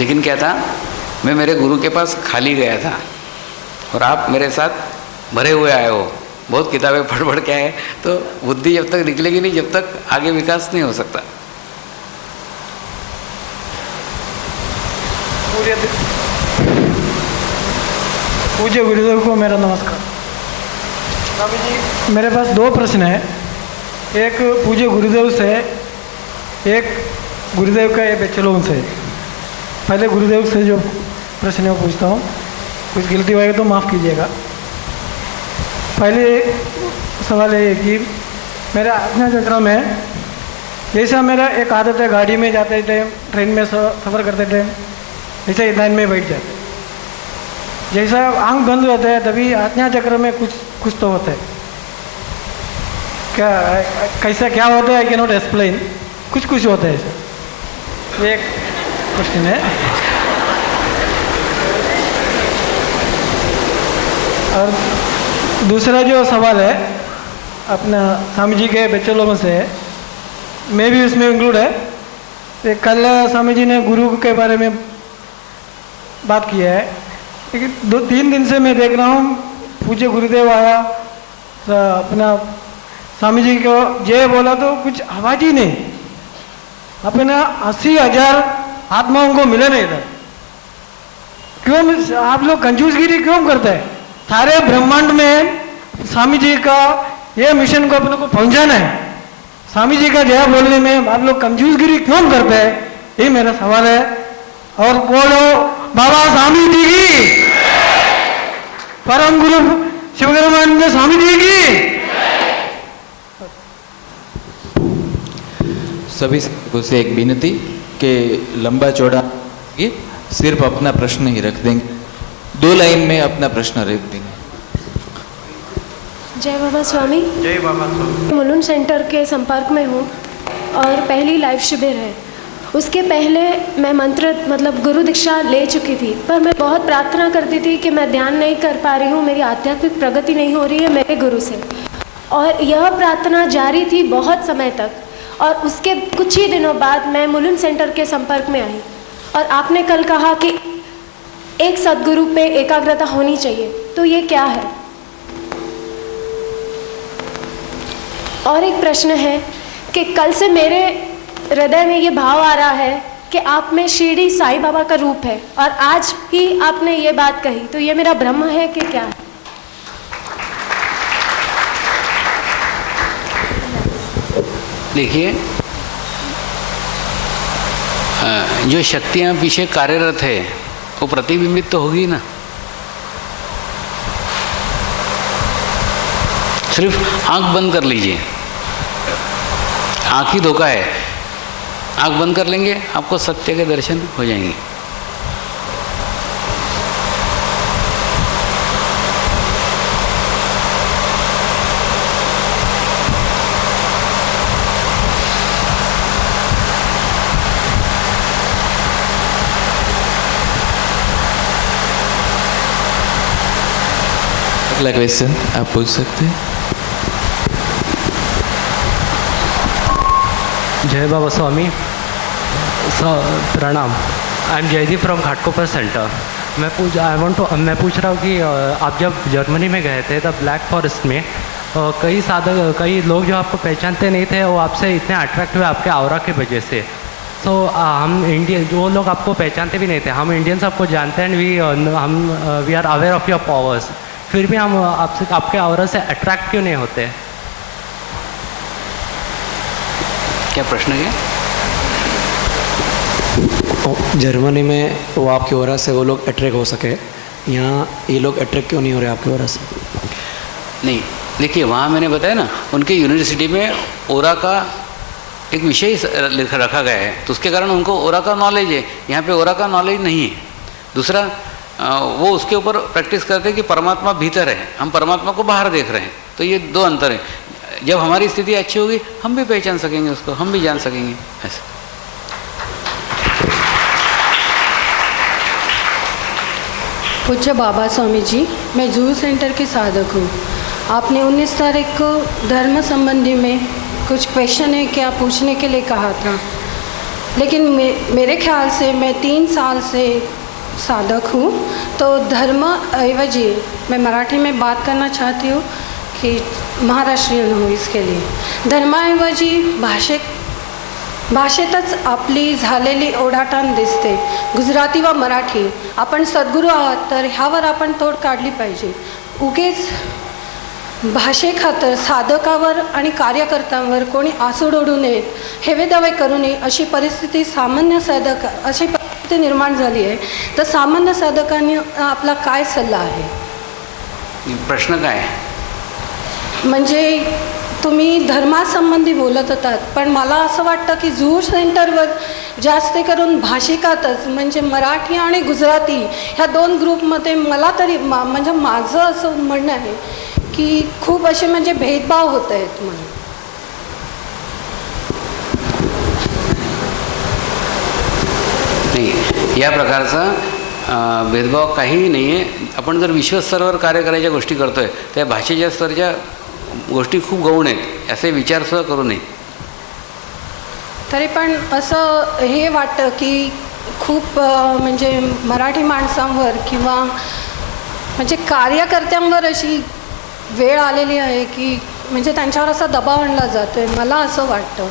लेकिन क्या था, मैं मेरे गुरु के पास खाली गया था और आप मेरे साथ भरे हुए आए हो, बहुत किताबें पढ़ पढ़ के आए, तो बुद्धि जब तक निकलेगी नहीं, जब तक आगे विकास नहीं हो सकता। पूज्य गुरुदेव को मेरा नमस्कार। स्वामी जी, मेरे पास 2 प्रश्न हैं, एक पूज्य गुरुदेव से, एक गुरुदेव का ये बच्चों से। पहले गुरुदेव से जो प्रश्न है वो पूछता हूँ, कुछ गलती होगी तो माफ़ कीजिएगा। पहले सवाल है कि मेरा आज्ञा चक्र में, जैसा मेरा एक आदत है, गाड़ी में जाते थे, ट्रेन में सफ़र करते थे, जैसे लाइन में बैठ जाते, जैसा आंख बंद होता है तभी आज्ञा चक्र में कुछ तो होता है। क्या कैसा क्या होता है, आई कैन नॉट एक्सप्लेन, कुछ होता है ऐसा। एक क्वेश्चन है। और दूसरा जो सवाल है अपना स्वामी जी के बच्चे लोगों से, मैं भी उसमें इंक्लूड है। कल स्वामी जी ने गुरु के बारे में बात किया है, लेकिन 2-3 दिन से मैं देख रहा हूँ पूज्य गुरुदेव आया, अपना स्वामी जी को जय बोला तो कुछ आवाज ही नहीं। अपना 80,000 आत्माओं को मिले नहीं इधर। क्यों आप लोग कंजूसगिरी क्यों करते हैं? सारे ब्रह्मांड में स्वामी जी का ये मिशन को अपने को पहुंचाना है, स्वामी जी का जय बोलने में आप लोग कंजूसगिरी क्यों करते हैं? ये मेरा सवाल है। और बोलो बाबा स्वामी जी की, परम गुरु शिवगुरु स्वामी जी की। सभी से एक विनती कि लंबा चौड़ा ये सिर्फ अपना प्रश्न ही रख देंगे, 2 लाइन में अपना प्रश्न रख देंगे। जय बाबा स्वामी। जय बाबा स्वामी। मुलुंड सेंटर के संपर्क में हूँ और पहली लाइव शिविर है। उसके पहले मैं मंत्र मतलब गुरु दीक्षा ले चुकी थी, पर मैं बहुत प्रार्थना करती थी कि मैं ध्यान नहीं कर पा रही हूँ, मेरी आध्यात्मिक प्रगति नहीं हो रही है मेरे गुरु से। और यह प्रार्थना जारी थी बहुत समय तक, और उसके कुछ ही दिनों बाद मैं मुलुंड सेंटर के संपर्क में आई और आपने कल कहा कि एक सद्गुरु पे एकाग्रता होनी चाहिए, तो ये क्या है? और एक प्रश्न है कि कल से मेरे हृदय में ये भाव आ रहा है कि आप में शिरडी साईं बाबा का रूप है, और आज ही आपने ये बात कही, तो ये मेरा भ्रम है कि क्या है? देखिए, जो शक्तियां पीछे कार्यरत है वो प्रतिबिंबित तो होगी ना। सिर्फ आंख बंद कर लीजिए, आंख ही धोखा है। आंख बंद कर लेंगे, आपको सत्य के दर्शन हो जाएंगे। अगला क्वेश्चन आप पूछ सकते हैं। जय बाबा स्वामी। प्रणाम। I am Jaydeep from Ghatkopar centre. मैं पूछ रहा हूँ कि आप जब जर्मनी में गए थे तब ब्लैक फॉरेस्ट में कई लोग जो आपको पहचानते नहीं थे वो आपसे इतने अट्रैक्ट हुए आपके ऑरा की वजह से। तो हम इंडियन, जो लोग आपको पहचानते भी नहीं थे, हम इंडियंस आपको जानते हैं, we are aware of your powers, फिर भी हम आपके ऑरा से अट्रैक्ट क्यों नहीं होते? क्या प्रश्न है? जर्मनी में वो आपके ऑरा से वो लोग अट्रैक्ट हो सके, यहाँ ये लोग अट्रैक्ट क्यों नहीं हो रहे आपके ऑरा से? नहीं, देखिए वहाँ मैंने बताया ना, उनके यूनिवर्सिटी में ओरा का एक विषय रखा गया है, तो उसके कारण उनको ओरा का नॉलेज है। यहाँ पे ओरा का नॉलेज नहीं है। दूसरा, वो उसके ऊपर प्रैक्टिस करते हैं कि परमात्मा भीतर है, हम परमात्मा को बाहर देख रहे हैं। तो ये 2 अंतर है। जब हमारी स्थिति अच्छी होगी हम भी पहचान सकेंगे उसको, हम भी जान सकेंगे। ऐसे पूज्य बाबा स्वामी जी, मैं जूहू सेंटर की साधक हूँ। आपने 19 तारीख को धर्म संबंधी में कुछ क्वेश्चन है क्या पूछने के लिए कहा था। लेकिन मेरे ख्याल से मैं 3 साल से साधक हूँ, तो धर्म ऐवजी मैं मराठी में बात करना चाहती हूँ की महाराष्ट्रीयन हो, इसके लिए धर्माऐवजी भाषेतच आपली झालेली ओढाताण दिसते. गुजराती व मराठी आपण सद्गुरू आहात तर ह्यावर आपण तोड काढली पाहिजे. उगीच भाषेखातर साधकावर आणि कार्यकर्त्यांवर कोणी आसूड ओढू नयेत, हेवे दावे करू नये, अशी परिस्थिती अशी परिस्थिती निर्माण झाली आहे. तर सामान्य साधकांनी आपला काय सल्ला आहे? प्रश्न काय? म्हणजे तुम्ही धर्मासंबंधी बोलत होतात, पण मला असं वाटतं की जुहू सेंटरवर जास्त करून भाषिकातच म्हणजे मराठी आणि गुजराती ह्या 2 ग्रुपमध्ये मला तरी म्हणजे माझं असं म्हणणं आहे की खूप असे म्हणजे भेदभाव होत आहेत म्हणून. नाही, या प्रकारचा भेदभाव काहीही नाही आहे. आपण जर विश्वस्तरावर कार्य करायच्या गोष्टी करतो आहे, त्या भाषेच्या स्तराच्या गोष्टी खूप गौण आहेत, असे विचारसुद्धा करू नये. तरी पण असं हे वाटतं की खूप म्हणजे मराठी माणसांवर किंवा म्हणजे कार्यकर्त्यांवर अशी वेळ आलेली आहे की म्हणजे त्यांच्यावर असा दबाव आणला जातो आहे, मला असं वाटतं.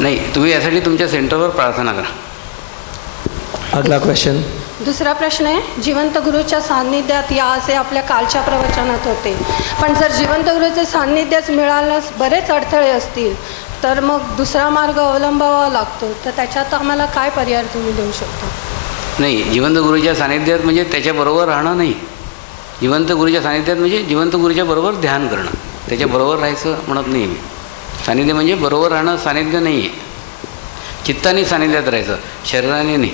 नाही, तुम्ही यासाठी तुमच्या सेंटरवर प्रार्थना करा. अगला क्वेश्चन. दुसरा प्रश्न आहे, जिवंत गुरुच्या सान्निध्यात या असे आपल्या कालच्या प्रवचनात होते, पण जर जिवंत गुरुचे सान्निध्यच मिळाल्यास बरेच अडथळे असतील तर मग दुसरा मार्ग अवलंबावा लागतो, तर त्याच्यात आम्हाला काय पर्याय तुम्ही देऊ शकता? नाही, जिवंत गुरुच्या सानिध्यात म्हणजे त्याच्याबरोबर राहणं नाही. जिवंत गुरुच्या सानिध्यात म्हणजे जिवंत गुरुच्या बरोबर ध्यान करणं, त्याच्याबरोबर राहायचं म्हणत नाही मी. सानिध्य म्हणजे बरोबर राहणं, सानिध्य नाही आहे. चित्ताने सानिध्यात राहायचं, शरीराने नाही.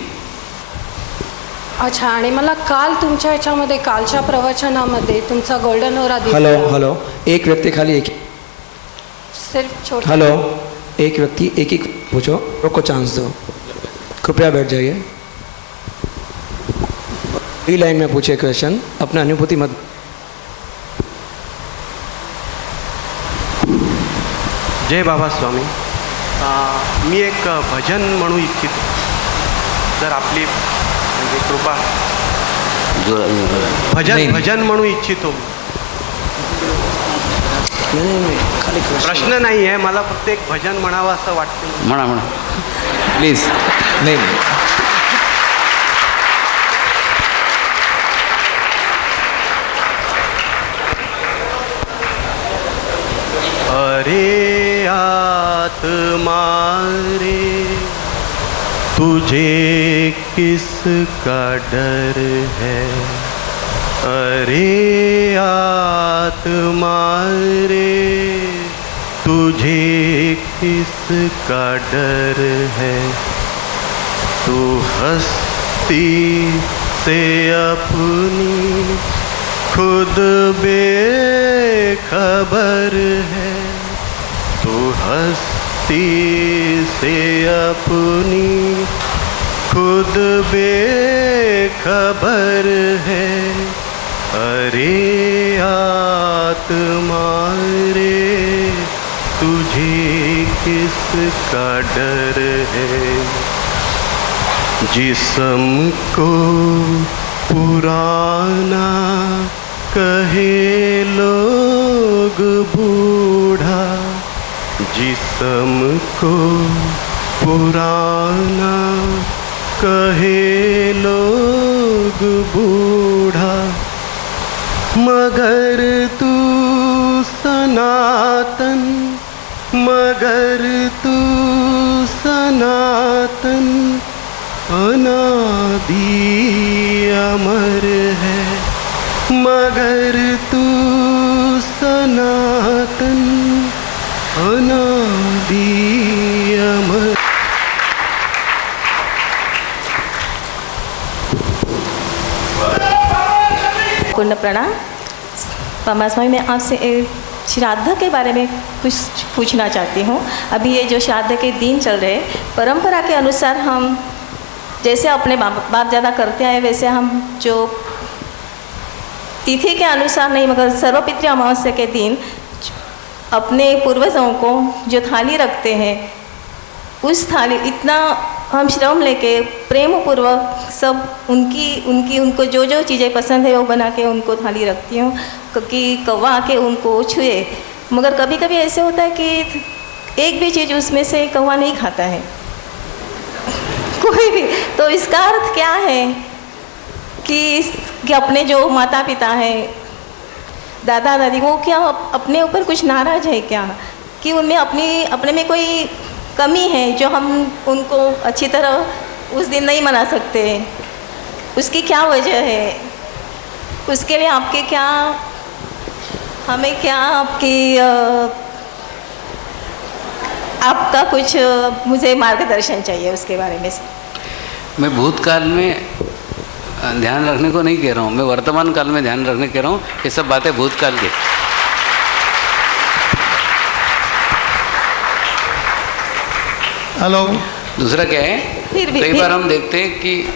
अच्छा, आणि मला काल तुमच्या ह्याच्यामध्ये कालच्या प्रवचनामध्ये तुमचा गोल्डन ओरा दिसला. हेलो, एक व्यक्ति खाली एक सिर्फ छोटा. हेलो, एक व्यक्ति एक ही पूछो, को चांस दो. कृपया बैठ जाइए. ई लाइन में पूछे क्वेश्चन, अपना अनुभूति मत. जय बाबा स्वामी. मी एक भजन म्हणू इच्छितो, जर आपली म्हणजे कृपा. भजन म्हणू इच्छितो. प्रश्न नाही आहे, मला फक्त एक भजन म्हणावं असं वाटतं. म्हणा प्लीज. नाही. अरे आत्मा रे, तुझे किसका डर है? अरे आत्मा रे, तुझे किसका डर है? तू हस्ती से अपनी खुद बेखबर है. तू हस्ती से अपनी खुद बेखबर है. अरे आत्मा रे, तुझे किसका डर है? जिस्म को पुराना कहे लोग बूढ़ा, जिस्म को पुराना कहे लोग बूढ़ा, मगर तू सनातन, मगर तू सनातन अनादि अमर है. मगर तू सनातन अनादि अमर. पूर्ण प्रणाम. बाबा स्वामी, मैं आपसे श्राद्ध के बारे में कुछ पूछना चाहती हूँ. अभी ये जो श्राद्ध के दिन चल रहे, परंपरा के अनुसार हम जैसे अपने बाप ज़्यादा करते आए वैसे हम जो तिथि के अनुसार नहीं मगर सर्वपितृ अमावस्या के दिन अपने पूर्वजों को जो थाली रखते हैं, उस थाली इतना हम श्रम लेके प्रेम पूर्वक सब उनको जो जो चीज़ें पसंद है वो बना के उनको थाली रखती हूँ कि कौवा आके उनको छुए। मगर कभी कभी ऐसे होता है कि एक भी चीज़ उसमें से कौवा नहीं खाता है कोई भी। तो इसका अर्थ क्या है कि अपने जो माता पिता हैं, दादा दादी, वो क्या अपने ऊपर कुछ नाराज़ है क्या, कि उनमें अपने में कोई कमी है जो हम उनको अच्छी तरह उस दिन नहीं मना सकते। उसकी क्या वजह है, उसके लिए आपके क्या, हमें क्या आपका कुछ मुझे मार्गदर्शन चाहिए उसके बारे में। मैं भूतकाल में ध्यान रखने को नहीं कह रहा हूँ, मैं वर्तमान काल में ध्यान रखने कह रहा हूँ। ये सब बातें भूतकाल की। हेलो। दूसरा क्या है, कई बार हम देखते हैं कि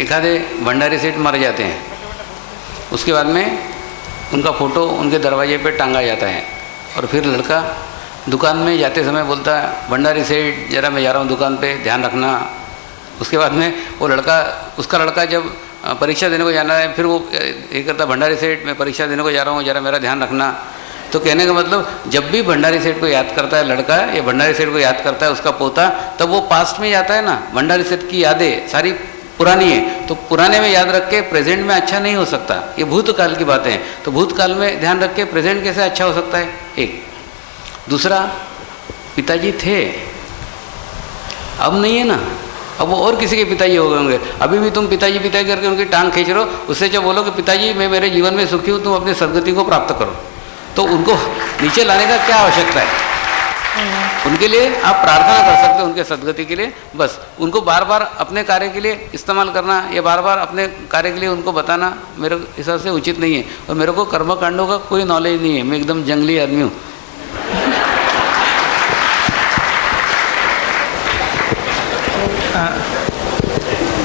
एक आधे भंडारी सेठ मर जाते हैं, उसके बाद में उनका फ़ोटो उनके दरवाजे पे टांगा जाता है और फिर लड़का दुकान में जाते समय बोलता है, भंडारी सेठ जरा मैं जा रहा हूँ दुकान पे, ध्यान रखना। उसके बाद में वो उसका लड़का जब परीक्षा देने को जाना है, फिर वो ये करता, भंडारी सेठ मैं परीक्षा देने को जा रहा हूँ, जरा मेरा ध्यान रखना। तो कहने का मतलब जब भी भंडारी सेठ को याद करता है लड़का, या भंडारी सेठ को याद करता है उसका पोता, तब वो पास्ट में जाता है ना। भंडारी सेठ की यादें सारी पुरानी है, तो पुराने में याद रख के प्रेजेंट में अच्छा नहीं हो सकता। ये भूतकाल की बातें हैं, तो भूतकाल में ध्यान रख के प्रेजेंट कैसे अच्छा हो सकता है, एक। दूसरा, पिताजी थे, अब नहीं है ना, अब वो और किसी के पिताजी हो गए होंगे। अभी भी तुम पिताजी पिताजी करके उनकी टांग खींच रहे हो, उससे जब बोलो कि पिताजी मैं मेरे जीवन में सुखी हूँ, तुम अपनी सदगति को प्राप्त करो, तो उनको नीचे लाने का क्या आवश्यकता है। उनके लिए आप प्रार्थना कर सकते हो, उनके सदगति के लिए। बस उनको बार बार अपने कार्य के लिए इस्तेमाल करना या बार बार अपने कार्य के लिए उनको बताना मेरे हिसाब से उचित नहीं है। और मेरे को कर्मकांडों का कोई नॉलेज नहीं है, मैं एकदम जंगली आदमी हूँ।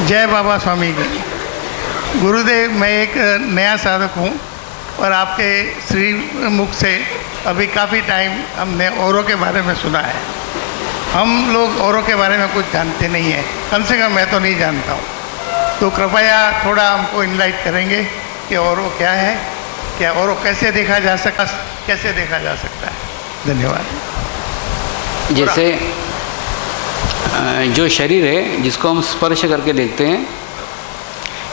जय बाबा स्वामी की। गुरुदेव, मैं एक नया साधक हूँ और आपके श्री मुख से अभी काफ़ी टाइम हमने औरों के बारे में सुना है। हम लोग औरों के बारे में कुछ जानते नहीं हैं, कम से कम मैं तो नहीं जानता हूँ। तो कृपया थोड़ा हमको इनलाइट करेंगे कि औरों क्या है, क्या औरों कैसे देखा जा सकता है। धन्यवाद। जैसे जो शरीर है जिसको हम स्पर्श करके देखते हैं,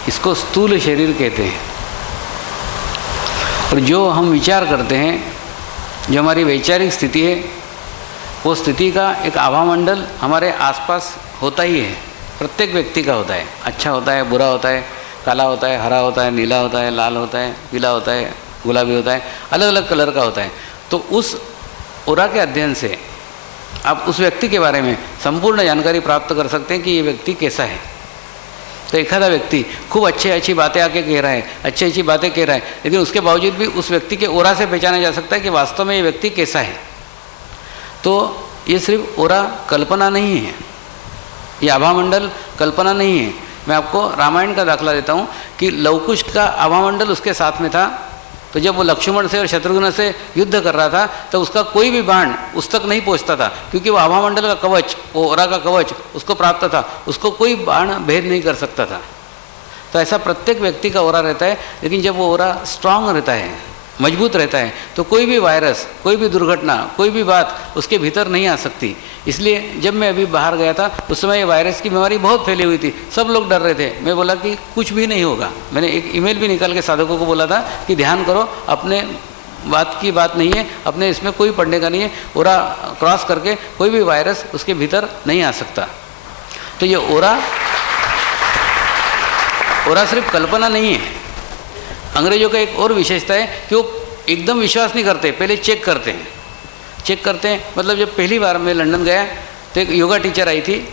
इसको स्थूल शरीर कहते हैं। और जो हम विचार करते हैं, जो हमारी वैचारिक स्थिति है, वो स्थिति का एक आभामंडल हमारे आसपास होता ही है। प्रत्येक व्यक्ति का होता है, अच्छा होता है, बुरा होता है, काला होता है, हरा होता है, नीला होता है, लाल होता है, पीला होता है, गुलाबी होता है, अलग अलग कलर का होता है। तो उस ओरा के अध्ययन से आप उस व्यक्ति के बारे में संपूर्ण जानकारी प्राप्त कर सकते हैं कि ये व्यक्ति कैसा है। तो एखादा व्यक्ति खूब अच्छी बातें आके कह रहा है, अच्छी बातें कह रहा है, लेकिन उसके बावजूद भी उस व्यक्ति के ओरा से पहचाना जा सकता है कि वास्तव में ये व्यक्ति कैसा है। तो ये सिर्फ ओरा कल्पना नहीं है, ये आभामंडल कल्पना नहीं है। मैं आपको रामायण का दाखला देता हूँ कि लवकुश का आभामंडल उसके साथ में था। तो जब वो लक्ष्मण से और शत्रुघ्न से युद्ध कर रहा था, तो उसका कोई भी बाण उस तक नहीं पहुंचता था, क्योंकि वो आभामंडल का कवच, वो ओरा का कवच उसको प्राप्त था, उसको कोई बाण भेद नहीं कर सकता था। तो ऐसा प्रत्येक व्यक्ति का ओरा रहता है। लेकिन जब वो ओरा स्ट्रांग रहता है, मजबूत रहता है, तो कोई भी वायरस, कोई भी दुर्घटना, कोई भी बात उसके भीतर नहीं आ सकती। इसलिए जब मैं अभी बाहर गया था, उस समय ये वायरस की बीमारी बहुत फैली हुई थी, सब लोग डर रहे थे। मैं बोला कि कुछ भी नहीं होगा। मैंने एक ईमेल भी निकाल के साधकों को बोला था कि ध्यान करो, अपने बात की बात नहीं है, अपने इसमें कोई पढ़ने का नहीं है, ओरा क्रॉस करके कोई भी वायरस उसके भीतर नहीं आ सकता। तो ये ओरा सिर्फ कल्पना नहीं है। अंग्रेजों का एक और विशेषता है कि वो एकदम विश्वास नहीं करते, पहले चेक करते हैं। मतलब जब पहली बार मैं लंदन गया तो एक योगा टीचर आई थी,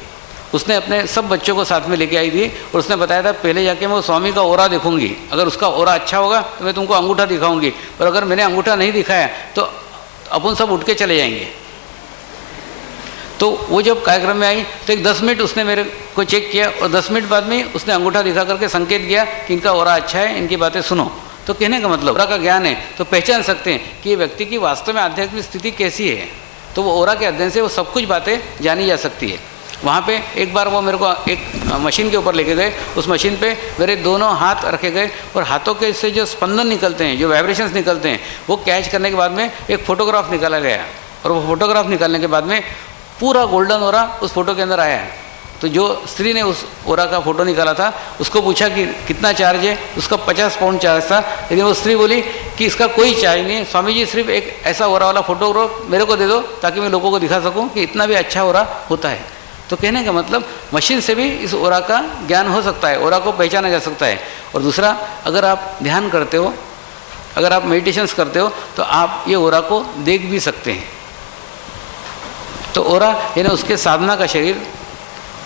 उसने अपने सब बच्चों को साथ में लेके आई थी और उसने बताया था पहले जाके मैं स्वामी का ओरा देखूंगी, अगर उसका ओरा अच्छा होगा तो मैं तुमको अंगूठा दिखाऊंगी, और अगर मैंने अंगूठा नहीं दिखाया तो अपन सब उठ के चले जाएंगे। तो वो जब कार्यक्रम में आई तो एक 10 मिनट उसने मेरे को चेक किया और 10 मिनट बाद में उसने अंगूठा दिखा करके संकेत किया कि इनका ओरा अच्छा है, इनकी बातें सुनो। तो कहने का मतलब ओरा का ज्ञान है तो पहचान सकते हैं कि ये व्यक्ति की वास्तव में आध्यात्मिक स्थिति कैसी है। तो वो ओरा के अध्ययन से वो सब कुछ बातें जानी जा सकती है। वहाँ पे एक बार वो मेरे को एक मशीन के ऊपर लेके गए, उस मशीन पे मेरे दोनों हाथ रखे गए और हाथों के से जो स्पंदन निकलते हैं, जो वाइब्रेशंस निकलते हैं, वो कैच करने के बाद में एक फ़ोटोग्राफ निकाला गया और वो फोटोग्राफ निकालने के बाद में पूरा गोल्डन ओरा उस फोटो के अंदर आया है। तो जो स्त्री ने उस ओरा का फ़ोटो निकाला था उसको पूछा कि कितना चार्ज है, उसका 50 पाउंड चार्ज था, लेकिन वो स्त्री बोली कि इसका कोई चार्ज नहीं है, स्वामी जी सिर्फ एक ऐसा ओरा वाला फोटोग्राफ मेरे को दे दो ताकि मैं लोगों को दिखा सकूं कि इतना भी अच्छा ओरा होता है। तो कहने का मतलब मशीन से भी इस ओरा का ज्ञान हो सकता है, ओरा को पहचाना जा सकता है। और दूसरा, अगर आप ध्यान करते हो, अगर आप मेडिटेशंस करते हो तो आप ये ओरा को देख भी सकते हैं। तो ओरा यानी उसके साधना का शरीर,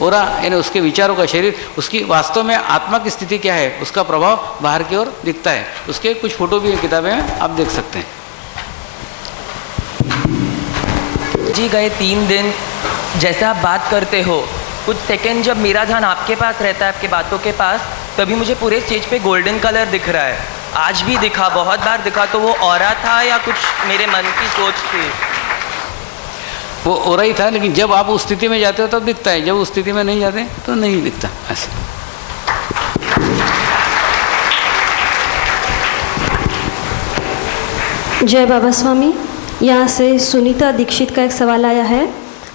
ओरा यानी उसके विचारों का शरीर, उसकी वास्तव में आत्मा की स्थिति क्या है, उसका प्रभाव बाहर की ओर दिखता है। उसके कुछ फोटो भी किताबें में आप देख सकते हैं। जी गए 3 दिन जैसे आप बात करते हो, कुछ सेकंड जब मेरा ध्यान आपके पास रहता है, आपके बातों के पास, तभी मुझे पूरे स्टेज पे गोल्डन कलर दिख रहा है। आज भी दिखा, बहुत बार दिखा। तो वो ऑरा था या कुछ मेरे मन की सोच थी? वो ओरा ही था, लेकिन जब आप उस स्थिति में जाते हो तब दिखता है, जब उस स्थिति में नहीं जाते तो नहीं दिखता। ऐसा जय बाबा स्वामी। यहाँ से सुनीता दीक्षित का एक सवाल आया है।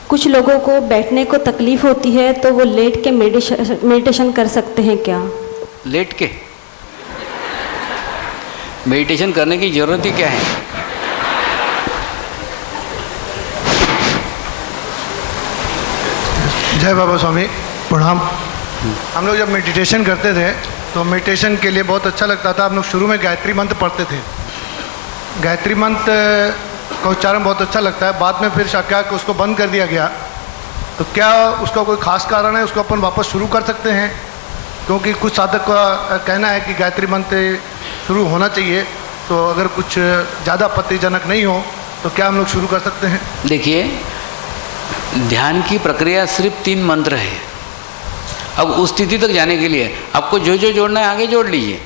कुछ लोगों को बैठने को तकलीफ होती है तो वो लेट के मेडिटेशन कर सकते हैं क्या? लेट के मेडिटेशन करने की जरूरत ही क्या है? जय बाबा स्वामी, प्रणाम। हम लोग जब मेडिटेशन करते थे तो मेडिटेशन के लिए बहुत अच्छा लगता था। हम लोग शुरू में गायत्री मंत्र पढ़ते थे। गायत्री मंत्र का उच्चारण बहुत अच्छा लगता है। बाद में फिर क्या कि उसको बंद कर दिया गया। तो क्या उसका कोई खास कारण है? उसको अपन वापस शुरू कर सकते हैं? क्योंकि कुछ साधक का कहना है कि गायत्री मंत्र शुरू होना चाहिए। तो अगर कुछ ज़्यादा आपत्तिजनक नहीं हो तो क्या हम लोग शुरू कर सकते हैं? देखिए, ध्यान की प्रक्रिया सिर्फ 3 मंत्र है। अब उस स्थिति तक जाने के लिए आपको जो जो जोड़ना है आगे जोड़ लीजिए,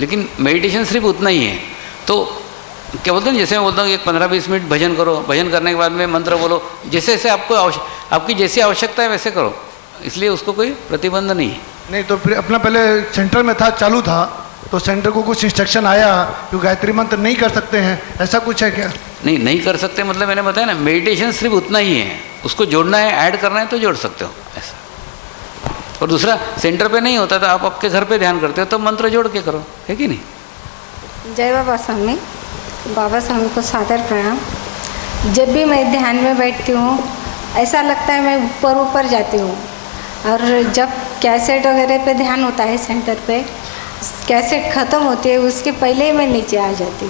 लेकिन मेडिटेशन सिर्फ उतना ही है। तो क्या बोलते हैं, जैसे मैं बोलता हूँ एक 15-20 मिनट भजन करो, भजन करने के बाद में मंत्र बोलो, जैसे जैसे आपको आपकी जैसी आवश्यकता है वैसे करो, इसलिए उसको कोई प्रतिबंध नहीं है। नहीं तो फिर अपना पहले सेंटर में था, चालू था, तो सेंटर को कुछ इंस्ट्रक्शन आया कि गायत्री मंत्र नहीं कर सकते हैं, ऐसा कुछ है क्या? नहीं कर सकते मतलब मैंने बताया ना, मेडिटेशन सिर्फ उतना ही है। उसको जोड़ना है, ऐड करना है तो जोड़ सकते हो ऐसा। और दूसरा, सेंटर पे नहीं होता तो आप आपके घर पे ध्यान करते हो तो मंत्र जोड़ के करो, है कि नहीं? जय बाबा स्वामी। बाबा स्वामी को सादर प्रणाम। जब भी मैं ध्यान में बैठती हूँ ऐसा लगता है मैं ऊपर ऊपर जाती हूँ, और जब कैसेट वगैरह पे ध्यान होता है सेंटर पे, कैसेट ख़त्म होती है उसके पहले ही मैं नीचे आ जाती।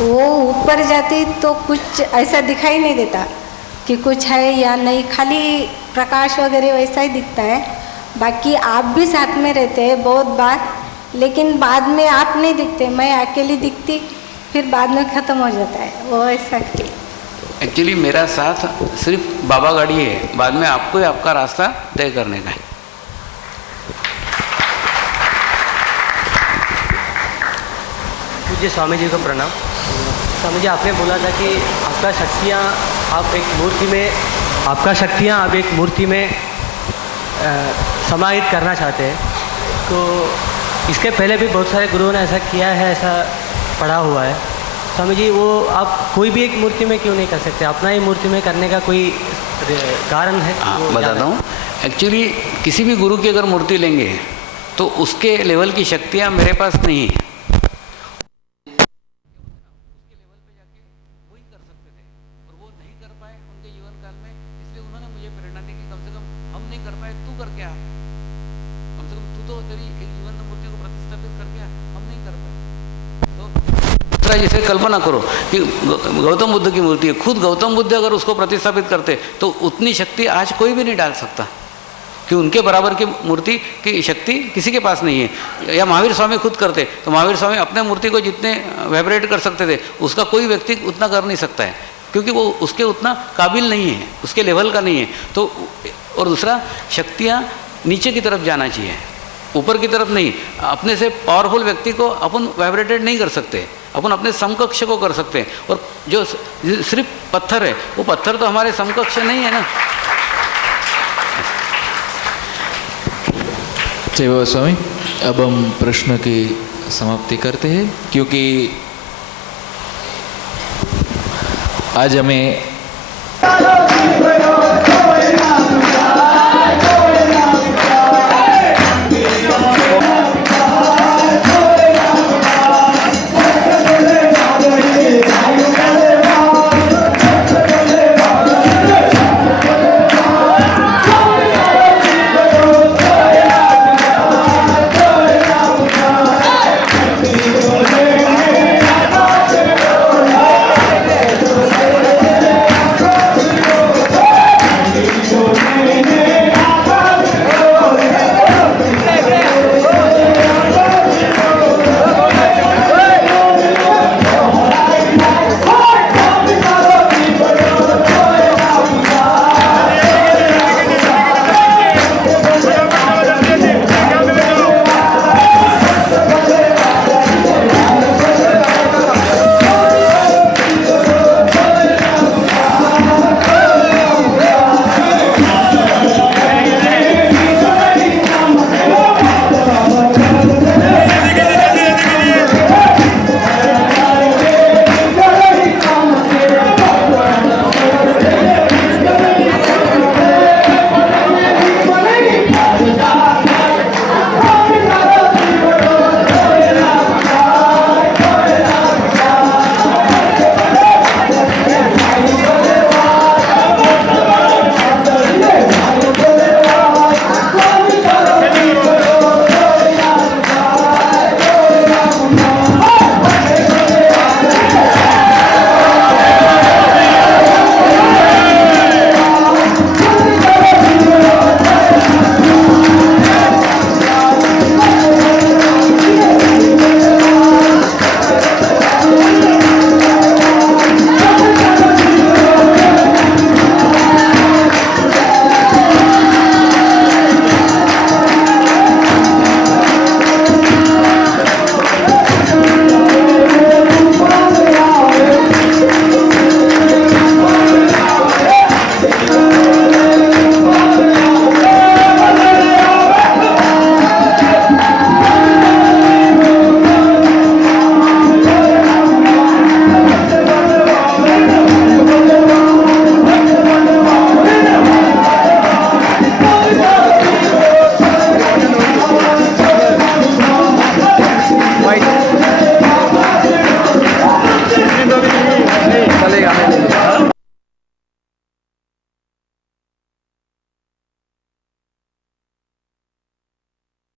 वो ऊपर जाती तो कुछ ऐसा दिखाई नहीं देता कि कुछ है या नहीं, खाली प्रकाश वगैरह वैसा ही दिखता है। बाकी आप भी साथ में रहते हैं बहुत बार, लेकिन बाद में आप नहीं दिखते, मैं अकेली दिखती, फिर बाद में ख़त्म हो जाता है। वो ऐसा एक्चुअली मेरा साथ सिर्फ बाबा गाड़ी है, बाद में आपको ही आपका रास्ता तय करने का है। पूज्य स्वामी जी को प्रणाम। स्वामी जी, आपने बोला था कि आपका शक्तियाँ आप एक मूर्ति में समाहित करना चाहते हैं। तो इसके पहले भी बहुत सारे गुरुओं ने ऐसा किया है, ऐसा पढ़ा हुआ है। स्वामी जी, वो आप कोई भी एक मूर्ति में क्यों नहीं कर सकते? अपना ही मूर्ति में करने का कोई कारण है? बताता हूँ। एक्चुअली किसी भी गुरु की अगर मूर्ति लेंगे तो उसके लेवल की शक्तियाँ मेरे पास नहीं है। जैसे कल्पना करो कि गौतम बुद्ध की मूर्ति है, खुद गौतम बुद्ध अगर उसको प्रतिस्थापित करते तो उतनी शक्ति आज कोई भी नहीं डाल सकता, कि उनके बराबर की मूर्ति की शक्ति किसी के पास नहीं है। या महावीर स्वामी खुद करते तो महावीर स्वामी अपने मूर्ति को जितने वाइब्रेट कर सकते थे उसका कोई व्यक्ति उतना कर नहीं सकता है, क्योंकि वो उसके उतना काबिल नहीं है, उसके लेवल का नहीं है। तो और दूसरा, शक्तियाँ नीचे की तरफ जाना चाहिए, ऊपर की तरफ नहीं। अपने से पावरफुल व्यक्ति को अपन वाइब्रेटेड नहीं कर सकते, अपन अपने समकक्ष को कर सकते हैं। और जो सिर्फ पत्थर है, वो पत्थर तो हमारे समकक्ष नहीं है ना। जय बाबा स्वामी, अब हम प्रश्न की समाप्ति करते हैं, क्योंकि आज हमें